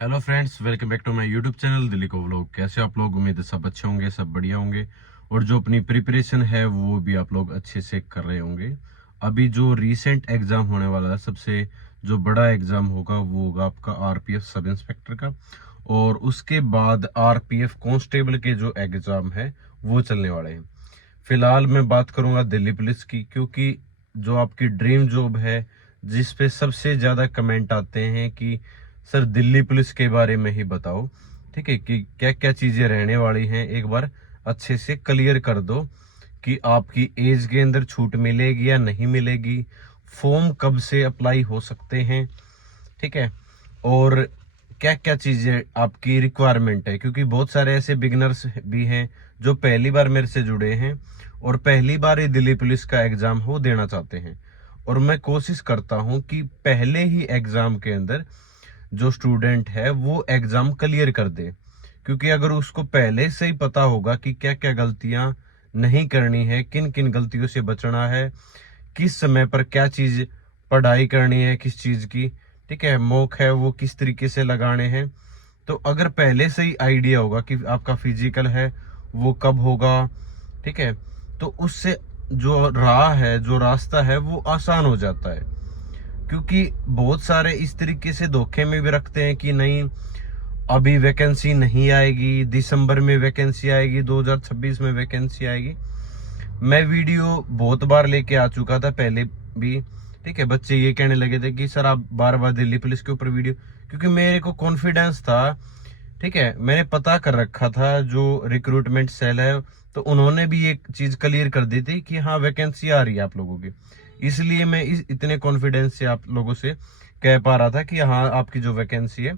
Hello friends, welcome back to my YouTube channel Delhi को vlog. कैसे आप लोग? उम्मीद है सब अच्छे होंगे, सब बढ़िया होंगे और जो अपनी प्रिपरेशन है वो भी आप लोग अच्छे से कर रहे होंगे। अभी जो रीसेंट एग्जाम होने वाला है, सबसे जो बड़ा एग्जाम होगा वो होगा आपका आरपीएफ सब इंस्पेक्टर का, और उसके बाद आरपीएफ कांस्टेबल के जो एग्जाम है वो चलने वाले हैं। फिलहाल मैं बात करूंगा दिल्ली पुलिस की, क्योंकि जो आपकी ड्रीम जॉब है, जिस पे सबसे ज्यादा कमेंट आते हैं कि सर दिल्ली पुलिस के बारे में ही बताओ, ठीक है, कि क्या क्या चीजें रहने वाली हैं, एक बार अच्छे से क्लियर कर दो कि आपकी एज के अंदर छूट मिलेगी या नहीं मिलेगी, फॉर्म कब से अप्लाई हो सकते हैं, ठीक है, और क्या क्या चीजें आपकी रिक्वायरमेंट है। क्योंकि बहुत सारे ऐसे बिगनर्स भी हैं जो पहली बार मेरे से जुड़े हैं और पहली बार ही दिल्ली पुलिस का एग्जाम हो देना चाहते हैं, और मैं कोशिश करता हूं कि पहले ही एग्जाम के अंदर जो स्टूडेंट है वो एग्जाम क्लियर कर दे। क्योंकि अगर उसको पहले से ही पता होगा कि क्या क्या गलतियां नहीं करनी है, किन किन गलतियों से बचना है, किस समय पर क्या चीज पढ़ाई करनी है, किस चीज की, ठीक है, मॉक है वो किस तरीके से लगाने हैं, तो अगर पहले से ही आइडिया होगा कि आपका फिजिकल है वो कब होगा, ठीक है, तो उससे जो राह है, जो रास्ता है वो आसान हो जाता है। क्योंकि बहुत सारे इस तरीके से धोखे में भी रखते हैं कि नहीं, अभी वैकेंसी नहीं आएगी, दिसंबर में वैकेंसी आएगी, 2026 में वैकेंसी आएगी। मैं वीडियो बहुत बार लेके आ चुका था पहले भी, ठीक है। बच्चे ये कहने लगे थे कि सर आप बार बार दिल्ली पुलिस के ऊपर वीडियो, क्योंकि मेरे को कॉन्फिडेंस था, ठीक है, मैंने पता कर रखा था जो रिक्रूटमेंट सेल है, तो उन्होंने भी एक चीज क्लियर कर दी थी कि हाँ वैकेंसी आ रही है आप लोगों की। इसलिए मैं इतने कॉन्फिडेंस से आप लोगों से कह पा रहा था कि हाँ आपकी जो वैकेंसी है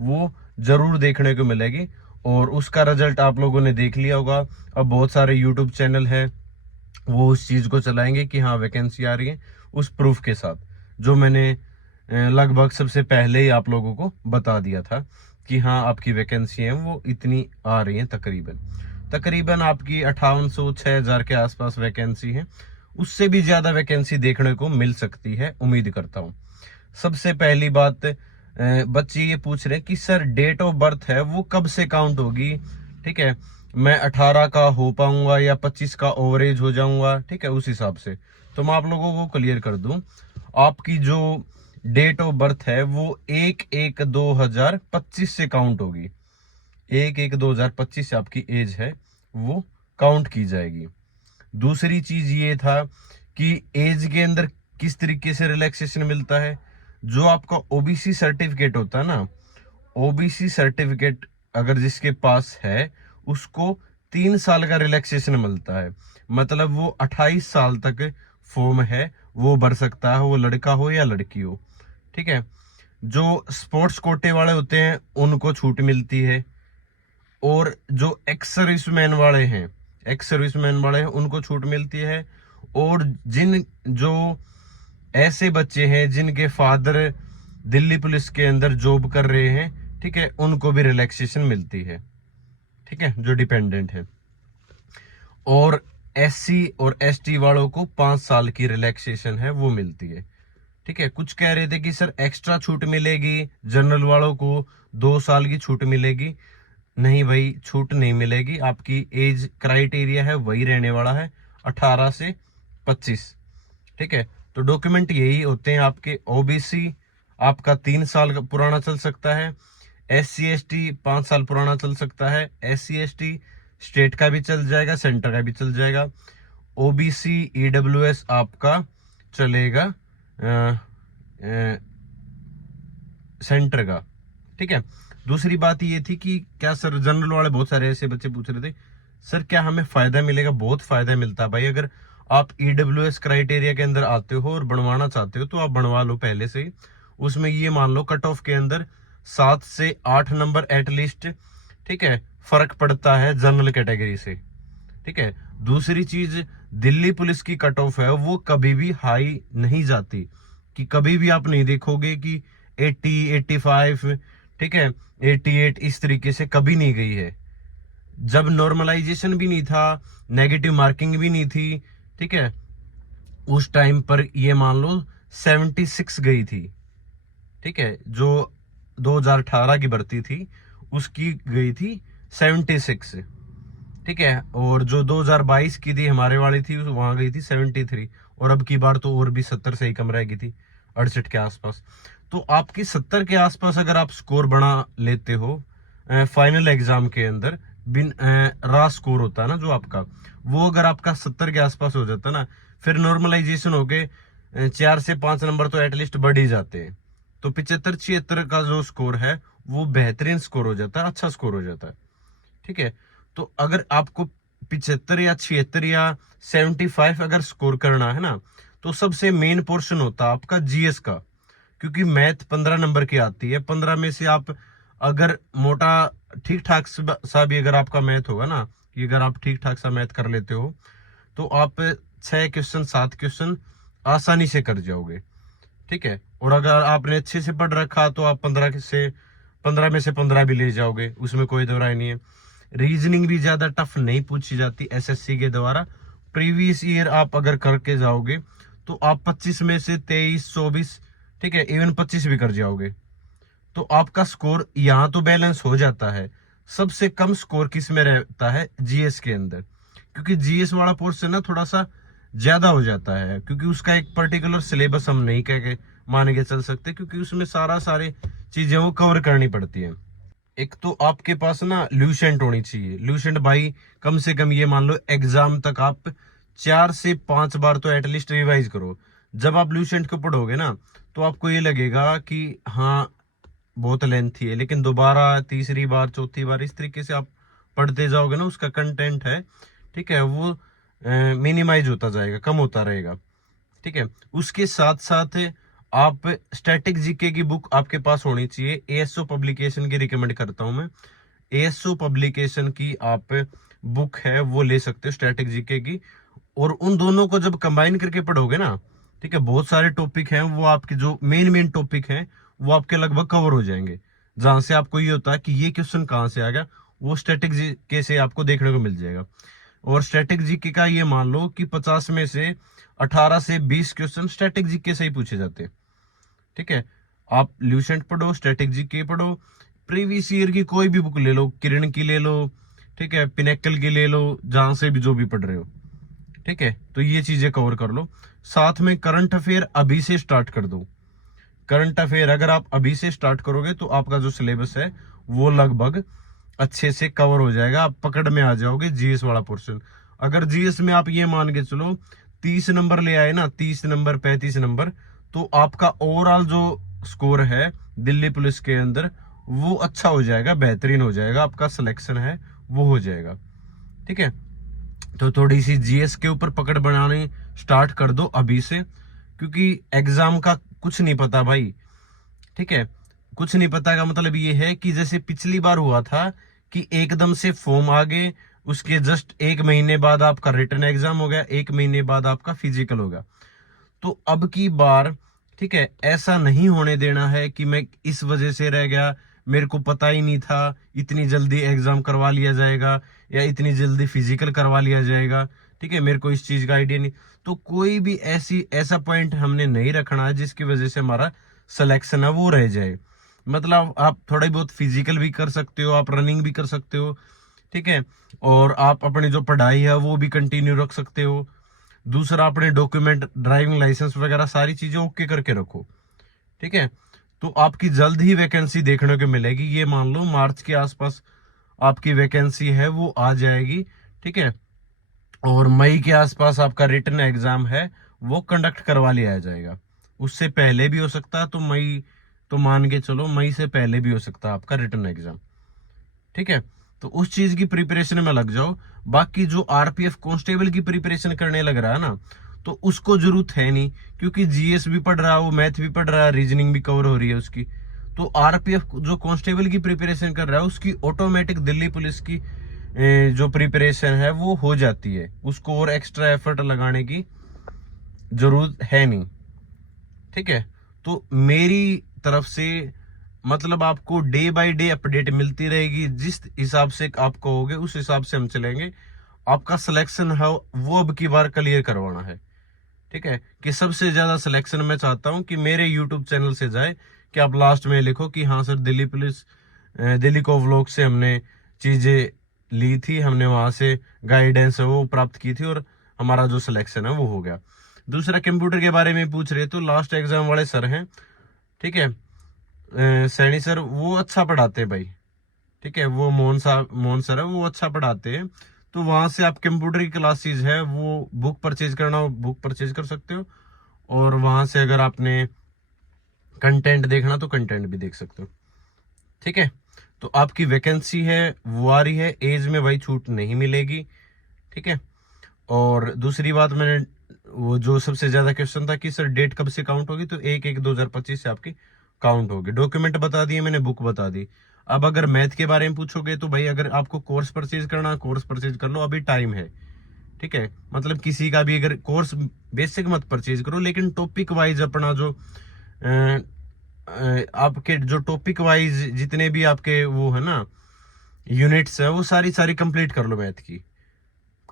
वो जरूर देखने को मिलेगी, और उसका रिजल्ट आप लोगों ने देख लिया होगा। अब बहुत सारे यूट्यूब चैनल है वो उस चीज को चलाएंगे कि हाँ वैकेंसी आ रही है, उस प्रूफ के साथ, जो मैंने लगभग सबसे पहले ही आप लोगों को बता दिया था कि हाँ आपकी वैकेंसी है वो इतनी आ रही है। तकरीबन तकरीबन आपकी 5800 6000 के आसपास वैकेंसी है। उससे भी ज्यादा वैकेंसी देखने को मिल सकती है, उम्मीद करता हूँ। सबसे पहली बात, बच्चे ये पूछ रहे हैं कि सर डेट ऑफ बर्थ है वो कब से काउंट होगी, ठीक है, मैं 18 का हो पाऊंगा या 25 का ओवरेज हो जाऊंगा, ठीक है, उस हिसाब से। तो मैं आप लोगों को क्लियर कर दूं, आपकी जो डेट ऑफ बर्थ है वो 1/1/2025 से काउंट होगी। 1/1/2025 से आपकी एज है वो काउंट की जाएगी। दूसरी चीज ये था कि एज के अंदर किस तरीके से रिलैक्सेशन मिलता है। जो आपका ओबीसी सर्टिफिकेट होता है ना, ओबीसी सर्टिफिकेट अगर जिसके पास है उसको 3 साल का रिलैक्सेशन मिलता है। मतलब वो 28 साल तक फॉर्म है वो भर सकता है, वो लड़का हो या लड़की हो, ठीक है। जो स्पोर्ट्स कोटे वाले होते हैं उनको छूट मिलती है, और जो एक्स सर्विसमैन वाले हैं, उनको छूट मिलती है। और जिन जो ऐसे बच्चे हैं जिनके फादर दिल्ली पुलिस के अंदर जॉब कर रहे हैं, ठीक है, उनको भी रिलैक्सेशन मिलती है, ठीक है, जो डिपेंडेंट है। और एससी और एसटी वालों को 5 साल की रिलैक्सेशन है वो मिलती है, ठीक है। कुछ कह रहे थे कि सर एक्स्ट्रा छूट मिलेगी, जनरल वालों को 2 साल की छूट मिलेगी। नहीं भाई, छूट नहीं मिलेगी, आपकी एज क्राइटेरिया है वही रहने वाला है, 18 से 25, ठीक है। तो डॉक्यूमेंट यही होते हैं आपके। ओबीसी आपका 3 साल का पुराना चल सकता है, SC ST 5 साल पुराना चल सकता है, SC ST स्टेट का भी चल जाएगा, सेंटर का भी चल जाएगा। ओबीसी EWS आपका चलेगा सेंटर का, ठीक है। दूसरी बात ये थी कि क्या सर जनरल वाले, बहुत सारे ऐसे बच्चे पूछ रहे थे सर क्या हमें फायदा मिलेगा। बहुत फायदा मिलता है भाई। अगर आप EWS क्राइटेरिया के अंदर आते हो और बनवाना चाहते हो तो आप बनवा लो पहले से ही। उसमें ये मान लो कट ऑफ के अंदर 7 से 8 नंबर एटलीस्ट, ठीक है, फर्क पड़ता है जनरल कैटेगरी से, ठीक है। दूसरी चीज, दिल्ली पुलिस की कट ऑफ है वो कभी भी हाई नहीं जाती, कि कभी भी आप नहीं देखोगे कि 80 85, ठीक है, 88 इस तरीके से कभी नहीं गई है। जब नॉर्मलाइजेशन भी नहीं था, नेगेटिव मार्किंग भी नहीं थी, ठीक है, उस टाइम पर ये मान लो 76 गई थी, ठीक है, जो 2018 की भर्ती थी उसकी गई थी 76, ठीक है। और जो 2022 की थी हमारे वाली थी वहां गई थी 73, और अब की बार तो और भी 70 से ही कम रहेगी थी, 68 के आसपास। तो आपकी 70 के आसपास अगर आप स्कोर बना लेते हो फाइनल एग्जाम के अंदर, बिन रा स्कोर होता है ना जो आपका, वो अगर आपका 70 के आसपास हो जाता ना, फिर नॉर्मलाइजेशन हो गए 4 से 5 नंबर तो एटलीस्ट बढ़ ही जाते हैं। तो 75-76 का जो स्कोर है वो बेहतरीन स्कोर हो जाता है, अच्छा स्कोर हो जाता है, ठीक है। तो अगर आपको 75 या 76 या 75 अगर स्कोर करना है ना, तो सबसे मेन पोर्शन होता है आपका जीएस का, क्योंकि मैथ 15 नंबर की आती है। 15 में से आप अगर मोटा ठीक ठाक सा भी अगर आपका मैथ होगा ना, कि अगर आप ठीक ठाक सा मैथ कर लेते हो तो आप 6 क्वेश्चन 7 क्वेश्चन आसानी से कर जाओगे, ठीक है। और अगर आपने अच्छे से पढ़ रखा तो आप 15 में से 15 भी ले जाओगे, उसमें कोई दो राय नहीं है। रीजनिंग भी ज्यादा टफ नहीं पूछी जाती एसएससी के द्वारा। प्रीवियस ईयर आप अगर करके जाओगे तो आप 25 में से 23 24, ठीक है, इवन 25 भी कर जाओगे। तो आपका स्कोर यहाँ तो बैलेंस हो जाता है। सबसे कम स्कोर किस में रहता है? जीएस के अंदर, क्योंकि जीएस वाला पोर्शन ना थोड़ा सा ज्यादा हो जाता है, क्योंकि उसका एक पर्टिकुलर सिलेबस हम नहीं कह के मान के चल सकते, क्योंकि उसमें सारी चीजें वो कवर करनी पड़ती है। एक तो आपके पास ना ल्यूसेंट होनी चाहिए। ल्यूसेंट भाई कम से कम ये मान लो एग्जाम तक आप 4 से 5 बार तो एटलीस्ट रिवाइज करो। जब आप ल्यूसेंट को पढ़ोगे ना तो आपको ये लगेगा कि हाँ बहुत लेंथी है, लेकिन दोबारा तीसरी बार चौथी बार इस तरीके से आप पढ़ते जाओगे ना, उसका कंटेंट है, ठीक है, वो मिनिमाइज होता जाएगा, कम होता रहेगा, ठीक है। उसके साथ साथ आप स्टैटिक जीके की बुक आपके पास होनी चाहिए। एएसओ पब्लिकेशन की रिकमेंड करता हूं मैं। एएसओ पब्लिकेशन की आप बुक है वो ले सकते हो स्टैटिक जीके की। और उन दोनों को जब कंबाइन करके पढ़ोगे ना, ठीक है, बहुत सारे टॉपिक हैं वो आपके जो मेन टॉपिक हैं वो आपके लगभग कवर हो जाएंगे। जहां से आपको ये होता है कि ये क्वेश्चन कहाँ से आ गया, वो स्टैटिक जीके से आपको देखने को मिल जाएगा। और स्टैटिक जीके का ये मान लो कि 50 में से 18 से 20 क्वेश्चन स्टैटिक जीके से ही पूछे जाते हैं, ठीक है। आप ल्यूसेंट पढ़ो, स्टैटिक जीके पढ़ो, प्रीवियस ईयर की कोई भी बुक ले लो, किरण की ले लो, ठीक है, पिनेकल की ले लो, जहां से भी जो भी पढ़ रहे हो, ठीक है। तो ये चीजें कवर कर लो। साथ में करंट अफेयर अभी से स्टार्ट कर दो। करंट अफेयर अगर आप अभी से स्टार्ट करोगे तो आपका जो सिलेबस है वो लगभग अच्छे से कवर हो जाएगा, आप पकड़ में आ जाओगे जीएस वाला पोर्शन। अगर जीएस में आप ये मान के चलो 30 नंबर ले आए ना, 30 नंबर 35 नंबर, तो आपका ओवरऑल जो स्कोर है दिल्ली पुलिस के अंदर वो अच्छा हो जाएगा, बेहतरीन हो जाएगा, आपका सिलेक्शन है वो हो जाएगा, ठीक है। तो थोड़ी सी जीएस के ऊपर पकड़ बनानी स्टार्ट कर दो अभी से, क्योंकि एग्जाम का कुछ नहीं पता भाई, ठीक है। कुछ नहीं पता का मतलब ये है कि जैसे पिछली बार हुआ था कि एकदम से फॉर्म आ गए, उसके जस्ट 1 महीने बाद आपका रिटन एग्जाम हो गया, 1 महीने बाद आपका फिजिकल होगा। तो अब की बार, ठीक है, ऐसा नहीं होने देना है कि मैं इस वजह से रह गया, मेरे को पता ही नहीं था, इतनी जल्दी एग्जाम करवा लिया जाएगा या इतनी जल्दी फिजिकल करवा लिया जाएगा, ठीक है, मेरे को इस चीज का आइडिया नहीं। तो कोई भी ऐसा पॉइंट हमने नहीं रखना है जिसकी वजह से हमारा सिलेक्शन है वो रह जाए। मतलब आप थोड़ा बहुत फिजिकल भी कर सकते हो, आप रनिंग भी कर सकते हो, ठीक है, और आप अपनी जो पढ़ाई है वो भी कंटिन्यू रख सकते हो। दूसरा, अपने डॉक्यूमेंट, ड्राइविंग लाइसेंस वगैरह सारी चीजें ओके करके रखो, ठीक है। तो आपकी जल्द ही वैकेंसी देखने को मिलेगी। ये मान लो मार्च के आसपास आपकी वैकेंसी है वो आ जाएगी, ठीक है। और मई के आसपास आपका रिटन एग्जाम है वो कंडक्ट करवा लिया जाएगा। उससे पहले भी हो सकता है, तो मई, तो मान के चलो मई से पहले भी हो सकता है आपका रिटन एग्जाम, ठीक है। तो उस चीज की प्रिपरेशन में लग जाओ। बाकी जो आरपीएफ कांस्टेबल की प्रिपरेशन करने लग रहा है ना, तो उसको जरूरत है नहीं, क्योंकि जीएस भी पढ़ रहा है, वो मैथ भी पढ़ रहा है, रीजनिंग भी कवर हो रही है उसकी। तो आरपीएफ जो कांस्टेबल की प्रिपरेशन कर रहा है उसकी ऑटोमेटिक दिल्ली पुलिस की जो प्रिपरेशन है वो हो जाती है, उसको और एक्स्ट्रा एफर्ट लगाने की जरूरत है नहीं, ठीक है। तो मेरी तरफ से मतलब आपको डे बाय डे अपडेट मिलती रहेगी, जिस हिसाब से आप कहोगे उस हिसाब से हम चलेंगे। आपका सिलेक्शन है वो अब की बार क्लियर करवाना है, ठीक है, कि सबसे ज्यादा सिलेक्शन मैं चाहता हूं कि मेरे यूट्यूब चैनल से जाए, कि आप लास्ट में लिखो कि हाँ सर दिल्ली को व्लॉग से हमने चीजें ली थी, हमने वहां से गाइडेंस है वो प्राप्त की थी और हमारा जो सिलेक्शन है वो हो गया। दूसरा कंप्यूटर के बारे में पूछ रहे तो लास्ट एग्जाम वाले सर हैं, ठीक है, सैनी सर, वो अच्छा पढ़ाते हैं भाई, ठीक है, वो मोहन सर है, वो अच्छा पढ़ाते हैं। तो वहां से आप कंप्यूटर की क्लासेस है वो बुक परचेज करना हो बुक परचेज कर सकते हो, और वहां से अगर आपने कंटेंट देखना तो कंटेंट भी देख सकते हो, ठीक है। तो आपकी वैकेंसी है वो आ रही है, एज में भाई छूट नहीं मिलेगी, ठीक है। और दूसरी बात, मैंने वो जो सबसे ज्यादा क्वेश्चन था कि सर डेट कब से काउंट होगी, तो 1/1/2025 से आपकी काउंट होगी। डॉक्यूमेंट बता दिए मैंने, बुक बता दी। अब अगर मैथ के बारे में पूछोगे तो भाई अगर आपको कोर्स परचेज करना, कोर्स परचेज कर लो, अभी टाइम है, ठीक है। मतलब किसी का भी अगर कोर्स बेसिक मत परचेज करो, लेकिन टॉपिक वाइज अपना जो आपके जो टॉपिक वाइज जितने भी आपके वो है ना यूनिट्स है, वो सारी सारी कंप्लीट कर लो। मैथ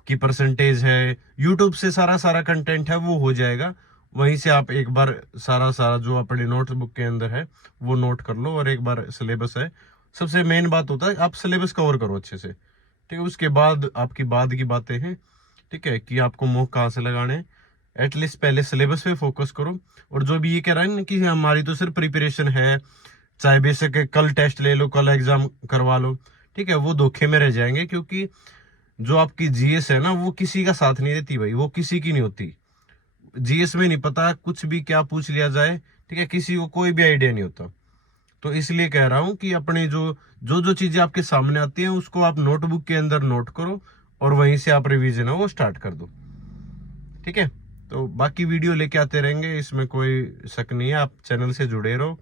की परसेंटेज है, यूट्यूब से सारा सारा कंटेंट है वो हो जाएगा। वहीं से आप एक बार सारा सारा जो अपने नोटबुक के अंदर है वो नोट कर लो, और एक बार सिलेबस है, सबसे मेन बात होता है आप सिलेबस कवर करो अच्छे से, ठीक है। उसके बाद आपकी बाद की बातें हैं, ठीक है, कि आपको मॉक कहाँ से लगाने हैं। एटलीस्ट पहले सिलेबस पे फोकस करो। और जो भी ये कह रहा है ना कि हमारी तो सिर्फ प्रिपरेशन है, चाहे बेशक कल टेस्ट ले लो, कल एग्जाम करवा लो, ठीक है, वो धोखे में रह जाएंगे। क्योंकि जो आपकी जीएस है ना वो किसी का साथ नहीं देती भाई, वो किसी की नहीं होती। जीएस में नहीं पता कुछ भी क्या पूछ लिया जाए, ठीक है, किसी को कोई भी आइडिया नहीं होता। तो इसलिए कह रहा हूं कि अपने जो जो जो चीजें आपके सामने आती हैं उसको आप नोटबुक के अंदर नोट करो, और वहीं से आप रिवीजन है वो स्टार्ट कर दो, ठीक है। तो बाकी वीडियो लेके आते रहेंगे, इसमें कोई शक नहीं है, आप चैनल से जुड़े रहो,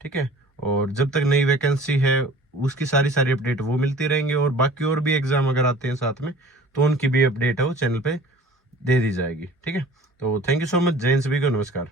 ठीक है। और जब तक नई वैकेंसी है उसकी सारी सारी अपडेट वो मिलती रहेंगे, और बाकी और भी एग्जाम अगर आते हैं साथ में तो उनकी भी अपडेट है वो चैनल पे दे दी जाएगी, ठीक है। तो थैंक यू सो मच, जय हिंद, सभी को नमस्कार।